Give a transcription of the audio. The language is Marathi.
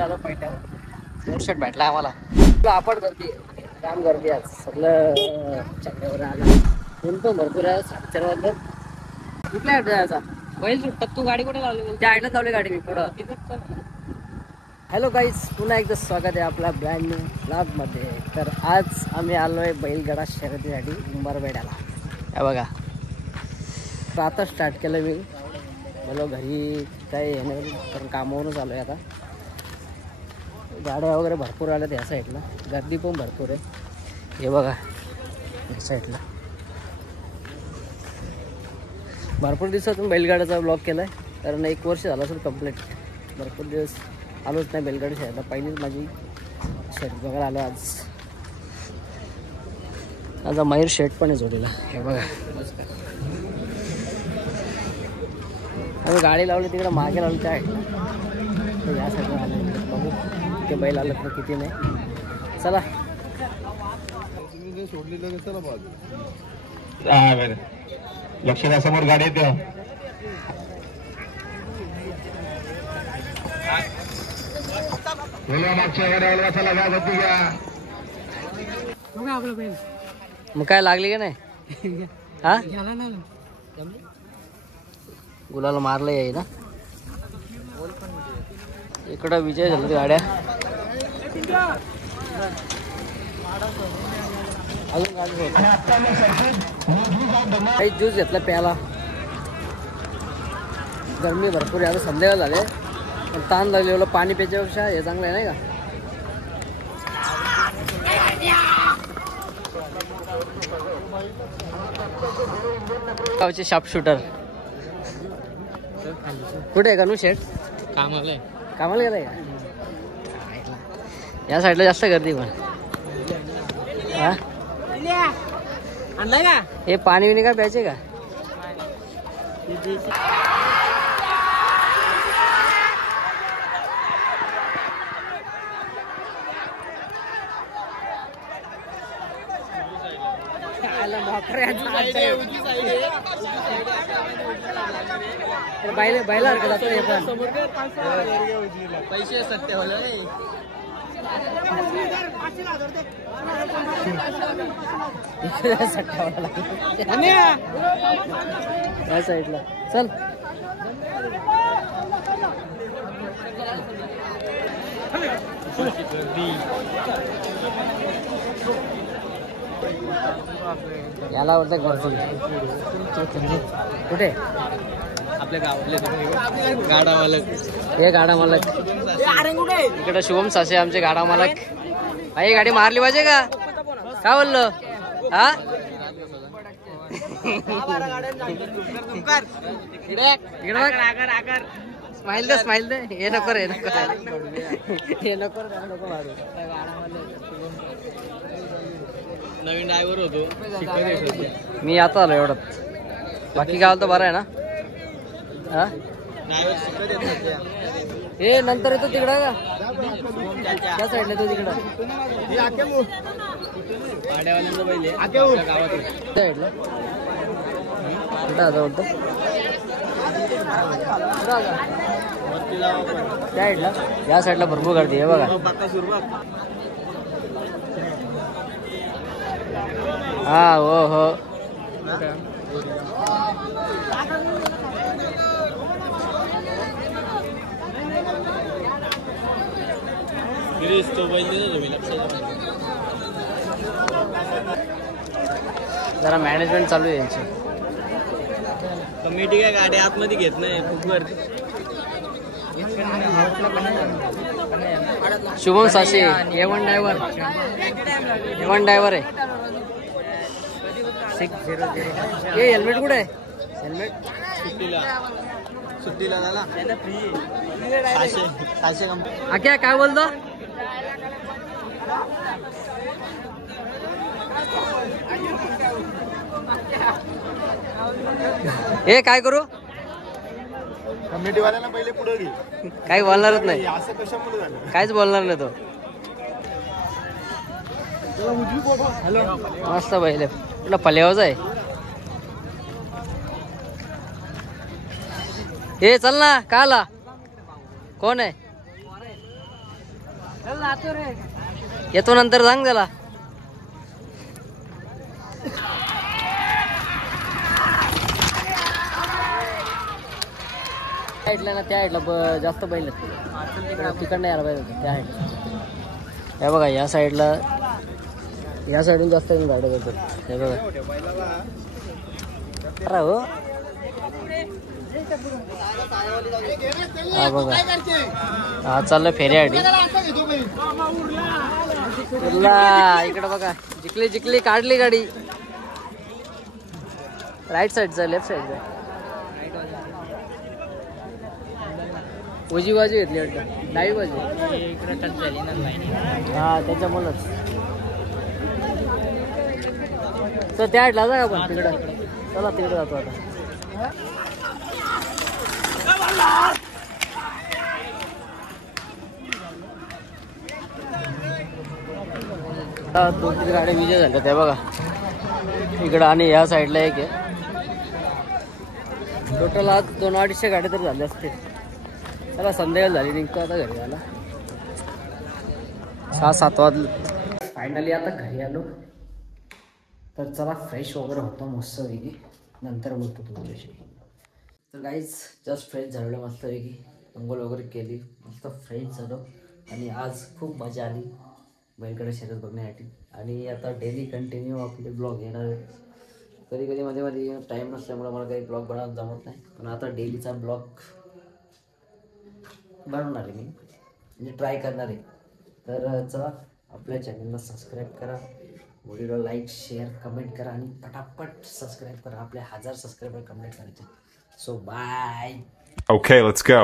झालं पैठ्यावर शर्ट भेटला आम्हाला. आपण गर्दी काम गर्दी आज सगळं चक्रावर आला. ऊन पण भरपूर आहे. 4:30 वाजता कुठल्या ॲट जायचा बैल सुटतात. तू गाडी कुठे लावली? त्या आईला लावली गाडी मी पुढं. हॅलो गाईज, पुन्हा एकदा स्वागत आहे आपला ब्रँड न्यू ब्लॉगमध्ये. तर आज आम्ही आलो आहे बैलगाडा शर्यतीसाठी उंबरवेड्याला. हे बघा, आता स्टार्ट केलं मी. मला घरी काय येणार कारण कामावरूनच आलो आहे. आता गाड्या वगैरे भरपूर आल्यात या साईडला. गर्दी पण भरपूर आहे. हे बघा या साईडला भरपूर दिवसातून बैलगाड्याचा ब्लॉग केला आहे. कारण 1 वर्ष झालं असेल कंप्लीट. भरपूर दिवस आलोच नाही बैलगाडी शर्यतीला. पहिलीच माझी शर्यत बघायला आलो आज. माझा मयूर शर्ट पण आहे जोडीला. हे बघा, आम्ही गाडी लावली तिकडे मागे लावली त्या साईडला. या साईडला आले बघू ते बैल आलं तर किती नाही. चला लक्ष द्या, समोर गाडी येते. मागच्या गाड्या चला गाव होती घ्या. मग काय लागली का नाही? हा गुलाला मारलं आहे ना. इकडं विजय झालं गाड्या. अजून काही ज्यूस घेतला प्यायला. गरमी भरपूर आहे. आता संध्याकाळ झाले पण ताण लागलेलं. पाणी प्यायच्यापेक्षा हे चांगलं आहे नाही का. गावचे शार्प शूटर कुठे आहे? कानू शेठ कामाला गेलाय का? या साईडला जास्त गर्दी पण. हा आणलाय का? हे पाणी विणी का प्यायचे का? बैला हरकत जातो. हे पण पैसे सत्य होलं या साईडला. चल याला आवडतं भरपूर. कुठे? आपल्या गावातले गाडा मालक. हे गाडा मालक इकडे शुभम सासे आमचे गाडा मालक. भाई गाडी मारली पाहिजे का? काय बोललो? हा स्माइल दे स्माइल दे. हे नको रे नको हे नको नको मारू. नवीन ड्रायव्हर होतो मी. आता आलो एवढं. बाकी गावाला तर बरं आहे ना. हा हे नंतर येतो तिकडं का? त्या साईडला तो तिकडं साईडला कुठं बोलतो त्या साईडला. या साईडला भरपूर गर्दी आहे बघा. हा हो हो जरा मॅनेजमेंट चालू आहे यांची. कमिटी काय गाडी आतमध्ये घेत नाही. Shubham sachet A1 driver. A1 driver आहे. 600. हे हेल्मेट कुठे आहे? हेल्मेट सुट्टीला झाला फ्री. आक्या काय बोलतो? हे काय करू? कमिटी वाल्याला पहिले पुढे घे. काही बोलणारच नाही. असं कशामुळे झालं? काहीच बोलणार नाही तो. हॅलो मस्त पहिले कुठला पल्यावाचा आहे. हे चल ना. का आला? कोण आहे? येतो नंतर सांग त्याला. साईडला ना, त्या साईडला जास्त बैल आहेत. तिकडनं यायला पाहिजे होतं त्या साईडला. हे बघा या साईडला, या साईडून जास्त गाड्या जातात. हे बघा हो. हा बघा, हा चाललं फेऱ्यासाठी. इकडे बघा, जिंकली जिंकली, काढली गाडी. राईट साईडचा, लेफ्ट साईडचा, उजवी बाजू घेतली वाटतं, डावी बाजू इकडे टच झाली ना. हा त्याच्यामुळंच. तर त्या साईडला जा आपण तिकडं. चला तिकडे जातो आता. 2-3 गाड्या विजय झाल्या त्या बघा इकडं. आणि या साईडला एक आहे. टोटल आज 200-250 गाड्या तर झाल्या असते. चला संध्याकाळ झाली, निघतो आता घरी. आला 6-7 वाजले. फायनली आता घरी आलो. तर चला फ्रेश वगैरे होतो मस्तपैकी, नंतर बोलतो तुमच्याशी. तर गाईज जस्ट फ्रेश झालो मस्तपैकी, अंघोळ वगैरे केली, मस्त फ्रेश झालो. आणि आज खूप मजा आली बैलगाडी शर्यत बघण्यासाठी. आणि आता डेली कंटिन्यू आपले ब्लॉग येणार आहेत. कधी कधी मध्ये मध्ये टाईम नसल्यामुळे मला काही ब्लॉग बनवायला जमत नाही, पण आता डेलीचा ब्लॉग बनवणार आहे मी, म्हणजे ट्राय करणार आहे. तर चला आपल्या चॅनलला सबस्क्राईब करा, व्हिडिओला लाईक शेअर कमेंट करा आणि पटापट सबस्क्राईब करा. आपले 1000 सबस्क्रायबर कंप्लीट करायचे. So bye. Okay, let's go.